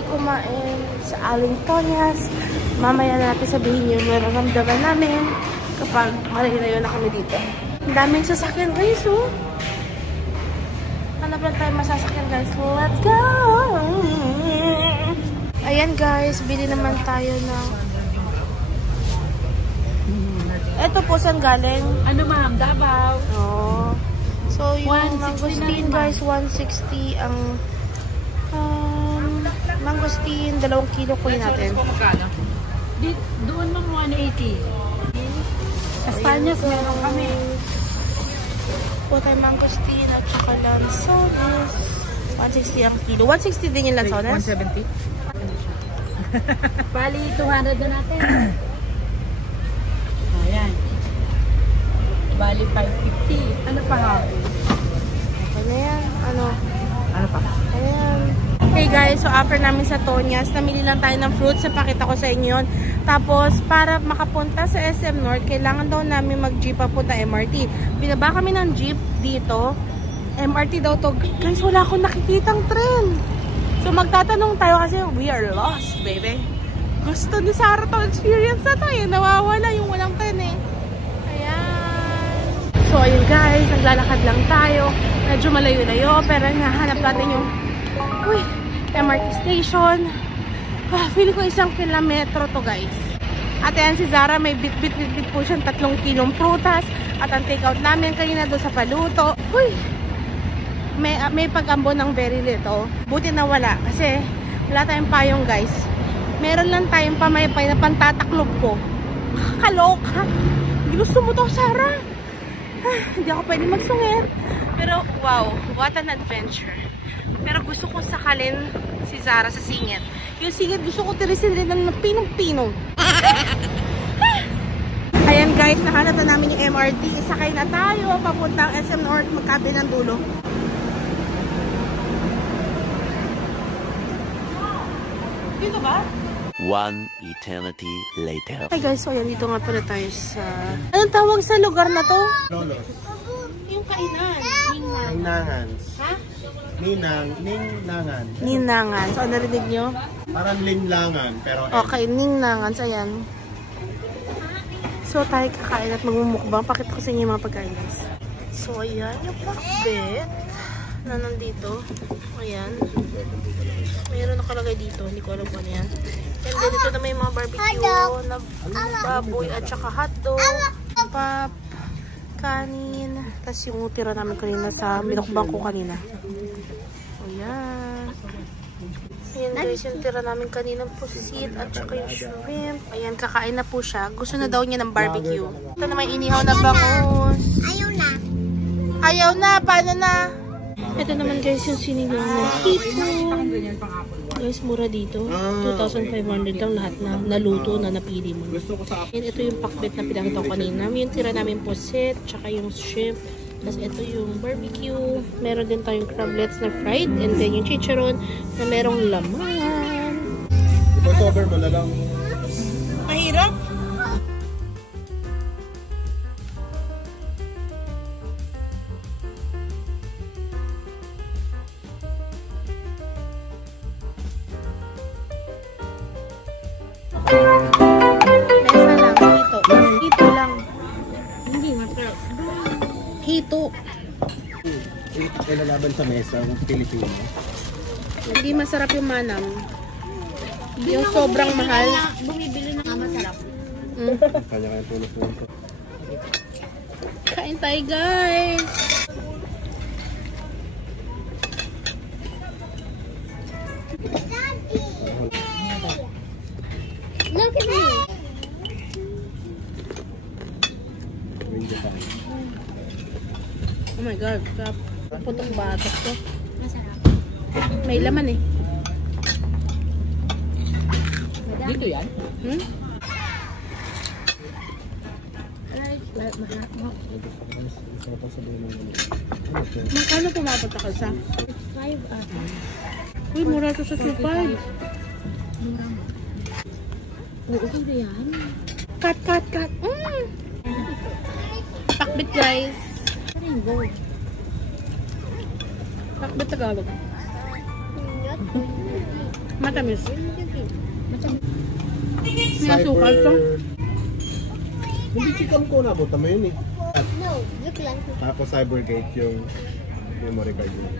tayo kumain sa Aling Tonyas. Mamaya na natin sabihin yung nararamdaman namin kapag malayo na kami dito. Ang daming sasakyan guys, oh. Hanap lang tayo masasakyan guys. Let's go! Ayan guys, bili naman tayo ng... Ito po saan galing? Ano ma'am? Davao. Oh. So yung mangosteen guys, 160 ang mangosteen, 2 kilo po yun natin. Doon ma'am 180. Castañas meron kami. Po tayo mangosteen at saka lansones. 160 ang kilo. 160 din yung lansones? 170. Bali 200 na natin. Ayan. Bali 550. Ano pa ha? Ano yan? Ano pa? Ayan. Hey guys, so after namin sa Tonyas, namili lang tayo ng fruits. Napakita ko sa inyo yun. Tapos, para makapunta sa SM North, kailangan daw namin mag-jeep papunta MRT. Binaba kami ng jeep dito. MRT daw to. Guys, wala akong nakikitang tren. So, magtatanong tayo kasi we are lost, baby. Gusto ni Sarah to experience na to eh. Nawawala yung walang tren eh. Ayan. So, ayun guys, naglalakad lang tayo. Medyo malayo-layo, pero nahanap natin yung MRT station. Feeling ko 1 kilometro to guys. At ayan si Zara, may bit-bit po siyang 3 kilong prutas. At ang take out namin kanina doon sa paluto. May pag-ambo ng very little. Buti na wala kasi wala tayong payong guys. Meron lang tayong pamaypay na pantataklob ko. Kaloka. Gusto mo to, Sarah? Hindi ako pwede magsungit. Pero wow, what an adventure. Pero gusto kong sakalin si Zara sa singit. Yung singit gusto ko tirisin rin ng pinong-pinong. Ayan guys, nahanap na namin yung MRT. Isakay na tayo papuntang SM North, magkabilang dulo. Dito ba? One eternity later. Hi guys, so ayan, dito nga pala tayo sa... Anong tawag sa lugar na to? Lolos. Yung kainan. Ninangan. Ha? Ninangan. Ninangan. So, narinig nyo? Parang linlangan, pero... Okay, ninangan. So, ayan. So, tayo kakain at magmumukbang. Pakita ko sa inyo yung mga pagkain guys. So, ayan. Yung pakbet na nandito. Ayan. Mayroon nakalagay dito. Hindi ko alam kung ano yan. And then, ito naman yung mga barbecue na baboy at saka hotdog, pap, kanin. Tapos yung tira namin kanina sa minukbang ko kanina. Ayan. Ayan guys, yung tira namin kanina pusit at saka yung shrimp. Ayan, kakain na po siya. Gusto na daw niya ng barbecue. Ito naman inihaw na bangus. Ayaw na. Ayaw na? Paano na? Ito naman guys yung sinigang na hito. Guys, mura dito. 2,500 lang lahat na naluto na napili mo. And ito yung pakbet na pinakita ko kanina. Yung tira namin pusit, tsaka yung shrimp. Tapos ito yung barbecue. Meron din tayong crablets na fried. And then yung chicharon na merong laman. Ipo-sober mo na lang. Mahirap? Mesa lang, hito. Hito lang. Hindi, masarap. Hito. Ilalaban sa mesa ng Pilipino. Hindi masarap yung manam. Yung sobrang mahal. Bumibili na masarap. Kanya-kanya tulog po. Kain tayo guys. Look at me. Oh my god, putong batak to. Masarap. May laman eh. Dito yan? Hmm? Magkano pumapot ka sa? 5 ata. Uy, mura to sa 2.5. Mura mo. Oo, dito yan. Cut. Pakbit guys. Rainbow. Pakbit Tagalog. Matamis. Matamis. May asukal to. Hindi chicken ko na, buta mo yun eh. No, look like it. Tapos Cybergate yung memory card yun.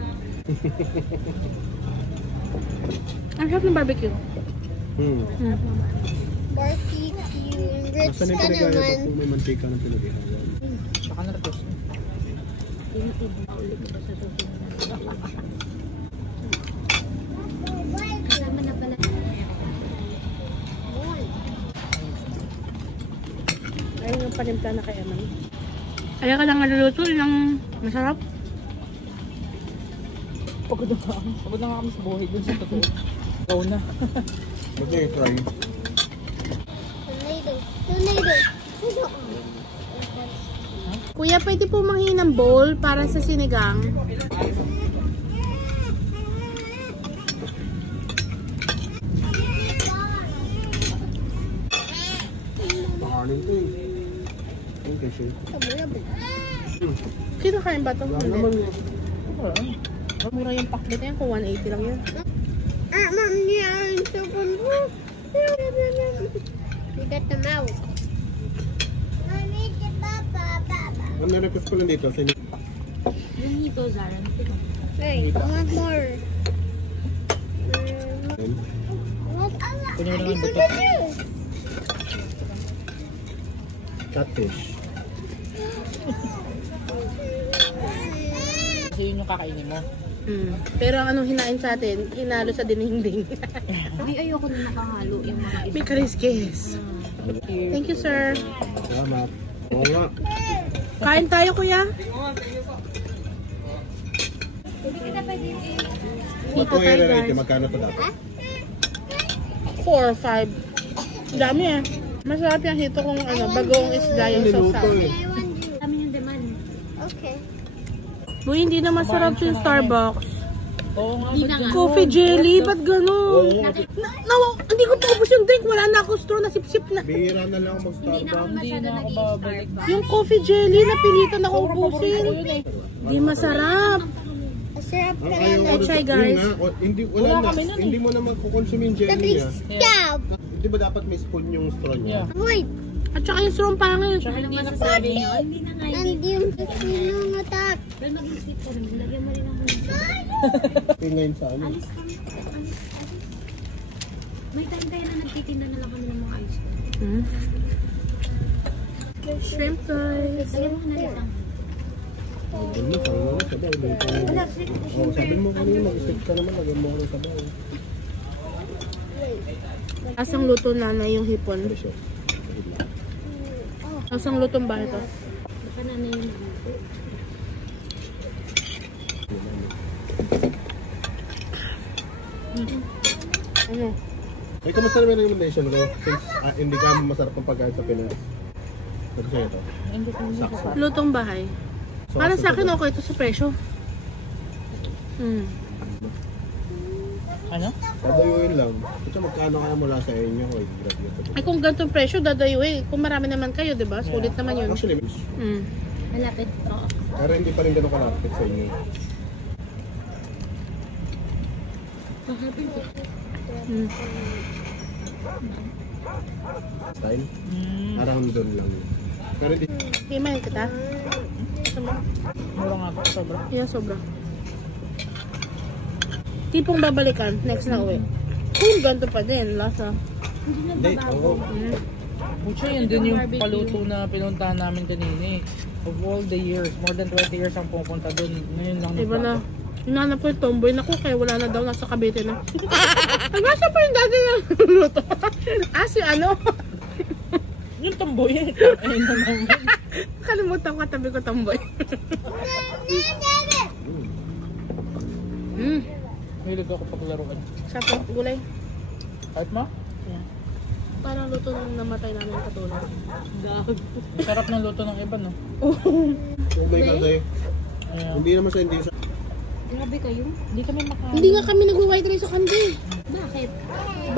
Ang sarap ng barbecue. Barbecue rich Basta na yung ka pinagaya naman. kung may mantika ng pinagaya. Baka na-retos. Kasama na pala. Ayun yung panimpla na kay Eman. Kaya ka lang naluluto, yun ang masarap. Pagod na nga. Pagod na nga kami sa buhay dun sa totoo. Ikaw na. Ba't niya i-try? Tornado. Kuya, pwede po manghingi ng bowl para sa sinigang. Makanin to eh. Okay, sure. Kinakain ba ito? Wala naman yun. Mura yung pakbet na yan kung 180 lang yun. Mom, yeah, I'm so confused. You got the mouse. Mommy, the papa. Ang na-request ko lang dito, sino? Yung hito, Zara. Hey, I want more. Kunin mo naman buto. Catfish. Kasi yun yung kakainin mo. Pero ang anong hinain sa atin, hinalo sa dininding. Uy, ayoko na nakahalo yung mga isa. May kariskes. Thank you, sir. Salamat. Oo nga. Kain tayo, kuya. Ba't mo i-rate? Magkano to dapat? 4 or 5. Dami eh. Masarap yung hito kung ano, bagong isda yung sausaw. I want you. Kami yung demand. Okay. Uy, hindi na masarap yung Starbucks. Oo nga. Hindi na nga. Coffee jelly, ba't ganun? Hindi ko paubos yung drink. Wala na ako straw, nasip-sip na. Bihira na lang mag-Starbucks. Hindi na ako babalik. Yung coffee jelly, napilitan ako ubusin. Hindi masarap. Masarap ka Ayaw na. Let's try, guys. Hindi, wala na. Hindi mo na magkukonsume yung jelly niya. Stop. Di ba dapat may spoon yung straw niya? Wait. At saka yung straw pangit. Hindi na sabi niyo. Hindi na nga. And yung sinong attack. Pero maging sweet ka rin. Lagyan mo rin ako ng Yung ngayon sa ano? Alis kami. Alis. May time kayo na nagtitinda na lang kami ng mga ice cream. Shrimp guys. Lagyan mo na rin lang. Ano, sabi mo, sabaw. Sabi mo kanina, mag-isip ka naman, lagyan mo ko ng sabaw. Asang luto nanay yung hipon. Asang lutong ba ito? Baka na yung nagluto. Ano? Ay, kamusta naman yung recommendation ko? Since hindi ka masarap ang pagkain sa Pinas. Ito sa'yo ito? Sakso. Lutong bahay. So, Para sa akin okay ito sa presyo. Ano? Dadayuin lang. Ito magkano kaya mula sa inyo? Ay, grabe ito. Ay kung ganitong presyo, dadayuin. Kung marami naman kayo, di ba? Sulit naman yun. Actually, Malapit. Oo. pero hindi pa rin ganun kalapit sa inyo. Style? Around doon lang. Pero hindi. Himayin kita. Sama. Mura nga ito. Sobra. Yan, sobra. Tipong babalikan, next na uwi. Kung ganito pa din, lasa. Hindi, oo. Pucha, yun din yung paluto na pinuntahan namin kanina eh. Of all the years, more than 20 years ang pupunta doon. Ngayon lang Diba na? Hinanap ko yung tomboy na ko, kaya wala na daw, nasa Cavite na. Ay, nasa pa yung dati yung luto. Si ano? Yung tomboy eh. Ayun na naman. Kalimutan ko, tabi ko tomboy. Hilig ako paglaruan. Sapo, gulay. Kahit mo? Yeah. Parang luto nang namatay namin katulad. Sarap ng luto ng iba, no? Oh my God, ay. Ayan. Hindi naman sa hindi sa... Grabe kayo. Hindi kami Hindi nga kami nag-white rice sa kandi. Bakit?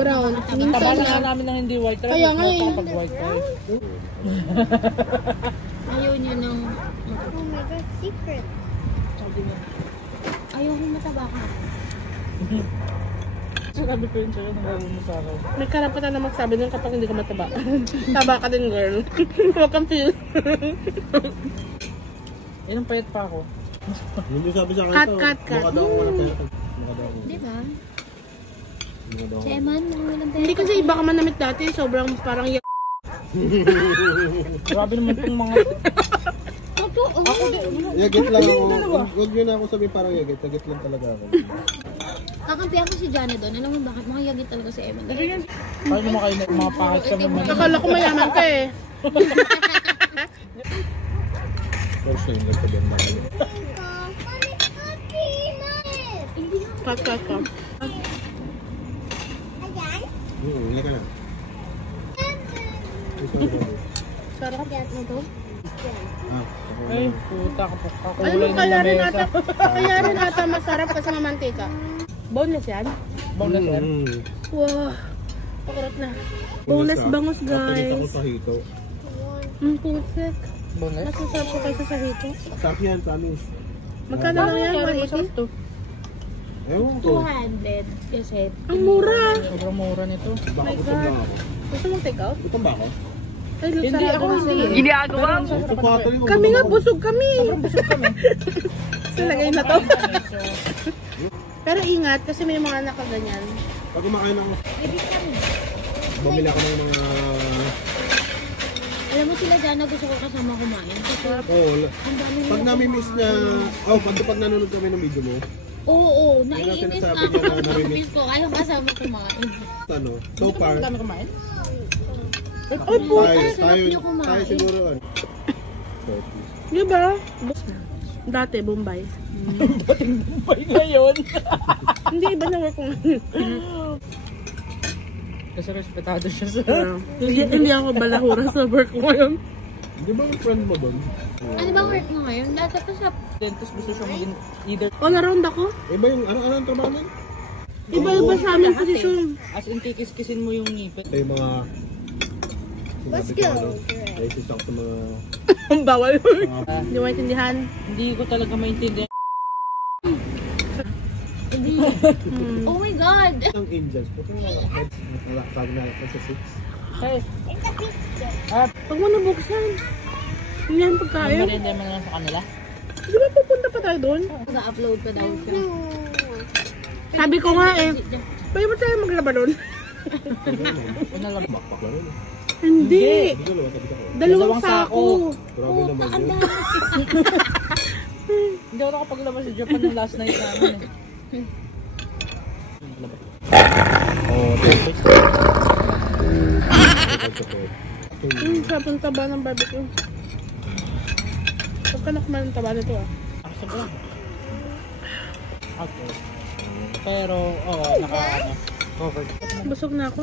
Brown. Taba Minsan na nga lang. namin ng hindi white rice. Kaya nga eh. Pag white rice. Ayaw niya ng... Oh my God, secret. Sabi mo. Ayaw kong mataba ka. Sinabi ko yun sa'yo nung gawin mo sa akin. May karapatan na magsabi nun kapag hindi ka mataba. Taba ka din, girl. Huwag kang feel. Ilang payat pa ako. Hindi sabi sa akin Cut, ito. cut, cut. Mukha daw ako walang pera. Mukha daw ako. Di ba? Mukha daw ako. Si Eman, walang pera. Hindi kasi iba ka man namit dati. Sobrang parang Grabe naman itong mga... Totoo. Yagit lang ako. Huwag nyo na ako sabihin parang yagit. Yagit lang talaga ako. Kakampi ako si Johnny doon. Alam mo bakit? Mga yagit talaga si Eman. Kaya naman kayo mga pahit sa mga... Akala ko mayaman ka eh. First time lang sabihin ba kayo. Cut, cut, cut. Hindi ka na. Sarap. Ah, Ay, puta ka po. Alam mo, kaya rin ata, kaya rin ata masarap kasi mamantika. Boneless yan? Boneless yan. Wow. Pakurot na. Boneless bangus, Pinita ko guys. sa hito. Putik. Boneless? Mas masarap ko kaysa sa hito. Sarap yan, promise. Magkano lang yan? 180? Ewan ko. 200 kasi. Ang mura. Sobrang mura nito. Baka My gutom God. lang ako. Gusto mong take out? Gutom ba ako? Ay, look, Hindi sarado ako na hindi. sila. Ginagawa mo. Ito pa ito yung Kami nga, busog kami. Busog kami. Sa lagay na to. Pero ingat, kasi may mga nakaganyan. Pag kumakain ako, bumili ako ng mga... Alam mo sila Jana, gusto ko kasama kumain. Kasi Oh, ang dami pag nila. nami-miss na... Oh, pag nanonood kami ng video mo, Oo, Yun ang naiinis sinasabi ako. niya na narinig. Miss ko, ayaw kasama kumain. ano, so far, Dami kumain? Ay, po. sarap niyo kumain. tayo siguro, ano. Di ba? Dati, Bombay. Pay ngayon. Hindi, iba na work ko ngayon. Kasi respetado siya sa... Hindi ako balahura sa work ko ngayon. Di ba may friend mo doon? Ano ba work mo ngayon? Dati pa sa... Dentist gusto siya maging either... All around ako. Iba yung, ano ang trabaho niya? Iba-iba sa aming posisyon. As in, kikis-kisin mo yung ngipin. Ito yung mga... Let's sinabi ko, go. ano, Racist ako sa mga... Ang bawal. mga Hindi mo maintindihan. Hindi ko talaga maintindihan. Oh my God! ng Indians. Puto nga lang, tag na sa 6. Hey, Huwag mo nabuksan. Hindi yan may pagkain. merienda mo na lang sa kanila. Di ba pupunta pa tayo doon? Mag-upload pa daw siya. Sabi ko nga eh. Pwede ba tayo maglaba doon? Ano lang? Bakpak lang yun. Hindi. Hindi ko naman sabi ko. Dalawang sako. Grabe naman Ang yun. dami. Hindi ako nakapaglabas sa Japan ng last night namin eh. Oh, Sarap ang taba ng barbecue. Huwag ka nakman ng taba nito ah. Ako sa lang. Okay. Pero, oo, covered. Busog na ako.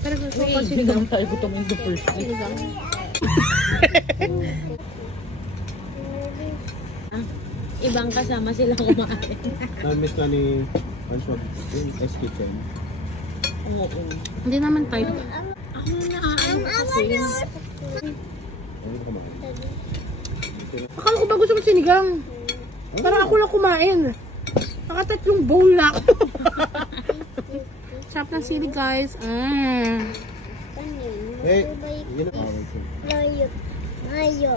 Pero gusto ko Kasi sinigang. tayo gutom in the first place. Ibang kasama sila kumain. Na-miss na ni Anshot yung S-Kitchen. Oo. Hindi naman type. Ako na kasi. Ano ko kumain? Akala ko ba gusto mo sinigang? Parang ako lang kumain. Nakatatlong bowl na ako. Sarap ng sili guys. Eh, yun ang awal ko. Mayo.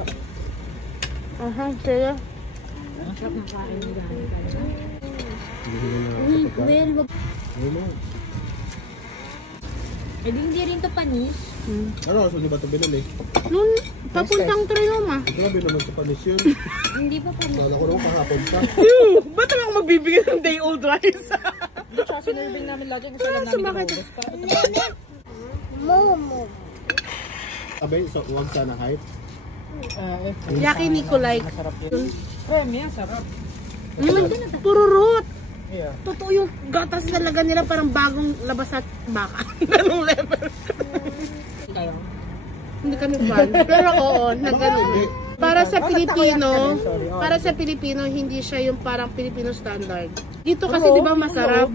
Aha, kaya. Ang sarap ng kain ni Dani talaga. Hindi ko na sa pagkain. Well, Ayun na. hindi rin to panis. Ano, so di ba ito binili? Noon, papuntang Trinoma. Grabe naman sa panis yun. Hindi pa panis. Kala ko naman kahapon pa. Ba't naman ako magbibigay ng day old rice? Hindi siya sinerving namin lagi kasi alam namin sumakit. kinubos. Para Momo. Abay, so huwag sana hype. Yaki Nicolay. masarap yun. Premi, ang sarap. Puro root. Yeah. Totoo yung gatas talaga nila parang bagong labas at baka. Ganong level. Kayo. Hindi kami fan. Pero oo, na ganun. Para sa Pilipino, Sorry. para sa Pilipino, hindi siya yung parang Filipino standard. Dito kasi di ba masarap?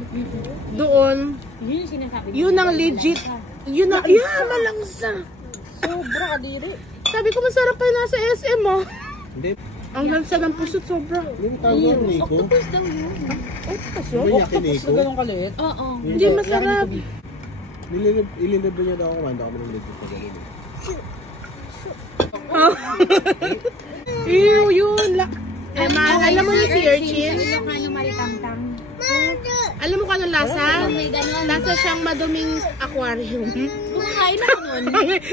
Doon, Yun yung sinasabi niya. yun ang legit. Yun ang, yeah, malangsa. Sobra kadiri. Sabi ko masarap pa yung nasa SM oh. Hindi. Ang lansa ng pusot, sobra. Yung tawag Nico. Octopus daw yun. May yakinico. Kaliit? Oo. Hindi masarap. Ililibre niya daw ako kumain. Daw kami ng libre pa ganun. Ew, yun. Alam mo yung sea urchin? Ilocano maritangtang. Alam mo kung anong lasa? Lasa siyang maduming aquarium. Kumakain ako nun.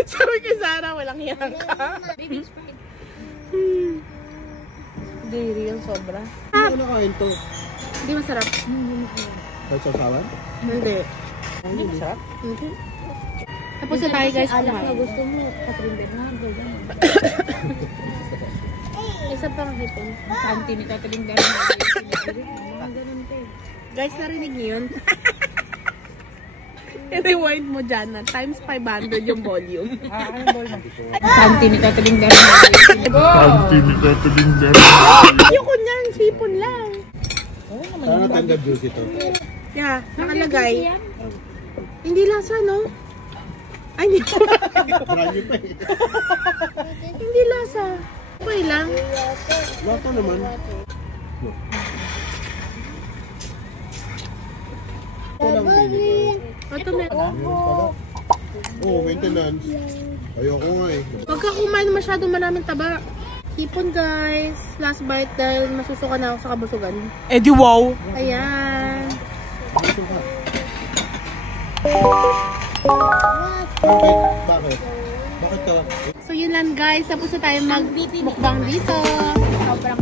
Sabi kay Sarah, walang yan ka. Baby Sprite. Hindi real, sobra. Ano kain to? Hindi masarap. Kahit sausawan? Hindi. Hindi masarap? Hindi. Tapos na tayo guys kumain. Gusto mo, Catherine Bernardo. Isa pang hipon. Kanti ni Catherine Bernardo. Guys, narinig niyo yun? I-rewind mo dyan na times 500 yung volume. Kanti ni Catherine Bernardo. Ayoko niyan, hipon lang. Sana tanggap juice ito. Yeah, nakalagay. Hindi lasa, no? Ay, hindi. Brand new pa eh. Hindi lasa. Okay lang. Lato naman. Ito lang binili ko. Ito meron. Oo, maintenance. Ayoko nga eh. Huwag ka kumain masyado maraming taba. Hipon guys. Last bite dahil masusuka na ako sa kabusugan. Eh di wow. Ayan. Bakit? Bakit ka? So yun lang guys. Tapos na tayo mag-mukbang dito. Sobrang